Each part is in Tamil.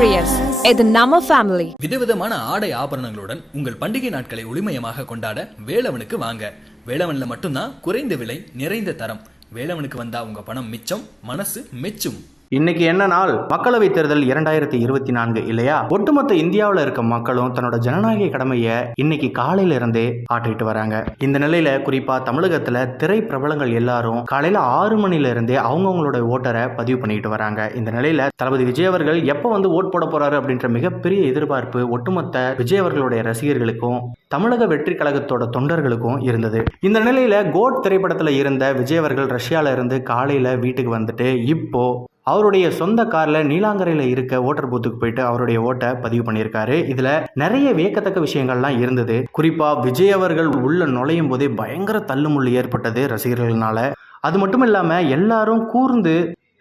Warriors, இது நம்ம ஃபேமிலி. விதவிதமான ஆடை ஆபரணங்களுடன் உங்கள் பண்டிகை நாட்களை ஒளிமயமாக கொண்டாட வேலவனுக்கு வாங்க. வேலவன்ல மட்டும்தான் குறைந்த விலை, நிறைந்த தரம். வேலவனுக்கு வந்தா உங்க பணம் மிச்சம், மனசு மெச்சும். இன்னைக்கு என்ன நாள்? மக்களவை தேர்தல் 2024 இல்லையா? ஒட்டுமொத்த இந்தியாவில் இருக்க மக்களும் தன்னோட ஜனநாயக கடமையை இன்னைக்கு காலையில இருந்தே ஆற்றிட்டு வராங்க. இந்த நிலையில குறிப்பா தமிழகத்துல திரை பிரபலங்கள் எல்லாரும் காலையில 6 மணில இருந்தே அவங்கவுங்களோட ஓட்டரை பதிவு பண்ணிட்டு வராங்க. இந்த நிலையில தளபதி விஜய் அவர்கள் எப்ப வந்து ஓட் போட போறாரு அப்படின்ற மிகப்பெரிய எதிர்பார்ப்பு ஒட்டுமொத்த விஜய் அவர்களுடைய ரசிகர்களுக்கும் தமிழக வெற்றி கழகத்தோட தொண்டர்களுக்கும் இருந்தது. இந்த நிலையில கோட் திரைப்படத்துல இருந்த விஜய் அவர்கள் ரஷ்யால இருந்து காலையில வீட்டுக்கு வந்துட்டு இப்போ அவருடைய சொந்த கார்ல நீலாங்கரையில இருக்க ஓட்டர் பூத்துக்கு போயிட்டு அவருடைய ஓட்டை பதிவு பண்ணியிருக்காரு. இதுல நிறைய வியக்கத்தக்க விஷயங்கள்லாம் இருந்தது. குறிப்பா விஜய் அவர்கள் உள்ள நுழையும் போதே பயங்கர தள்ளுமுள்ளு ஏற்பட்டது ரசிகர்களால. அது மட்டும் இல்லாம எல்லாரும் கூர்ந்து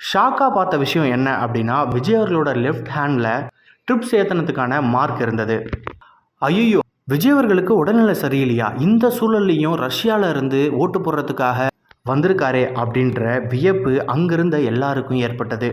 ஷாக்கா பார்த்த விஷயம் என்ன அப்படின்னா, விஜய் அவர்களோட லெஃப்ட் ஹேண்ட்ல ட்ரிப்ஸ் ஏத்தனத்துக்கான மார்க் இருந்தது. ஐயோ, விஜய் அவர்களுக்கு உடல்நிலை சரியில்லையா? இந்த சூழல்லையும் ரஷ்யால இருந்து ஓட்டு போடுறதுக்காக வந்திருக்காரே அப்படின்ற வியப்பு அங்கிருந்த எல்லாருக்கும் ஏற்பட்டது.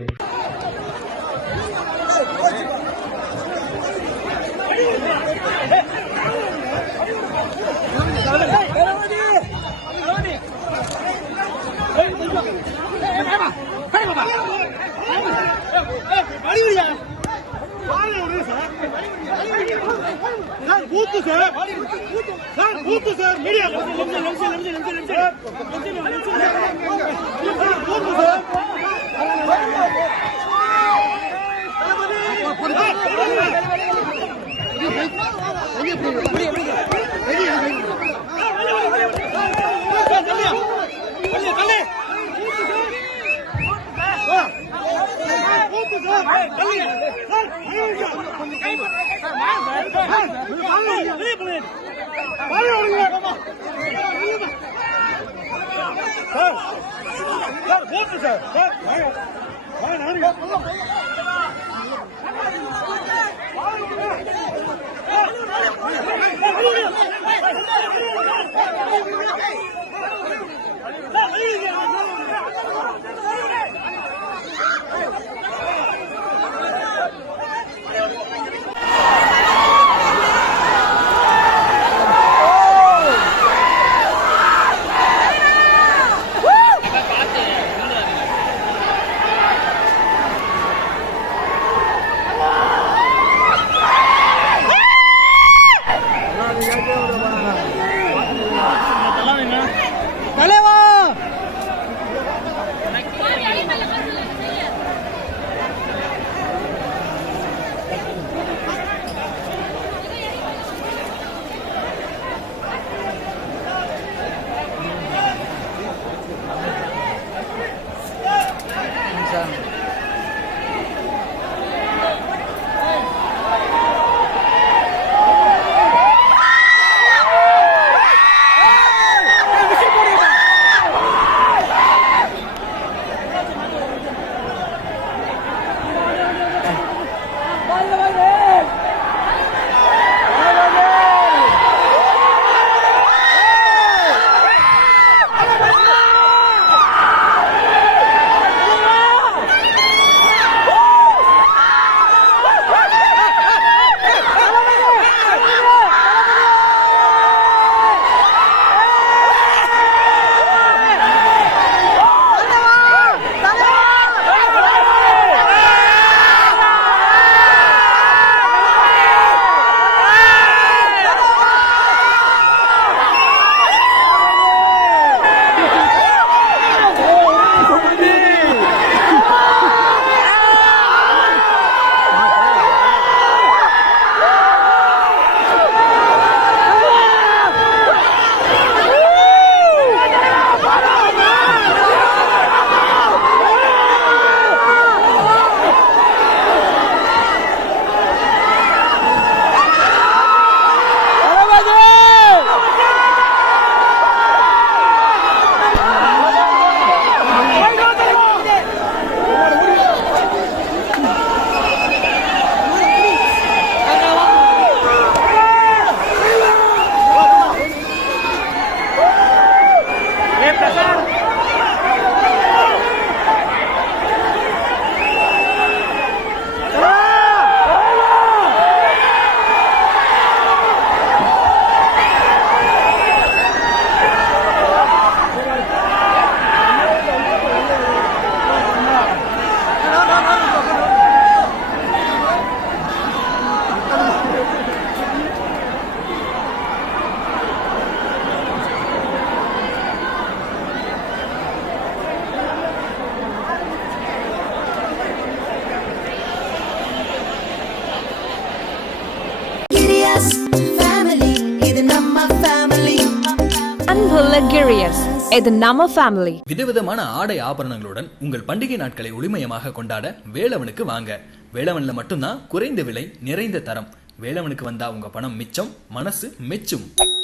இது நம்ம ஃபேமிலி. விதவிதமான ஆடை ஆபரணங்களுடன் உங்கள் பண்டிகை நாட்களை ஒளிமயமாக கொண்டாட வேலவனுக்கு வாங்க. வேலவன்ல மட்டும்தான் குறைந்த விலை, நிறைந்த தரம். வேலவனுக்கு வந்தா உங்க பணம் மிச்சம், மனசு மெச்சும்.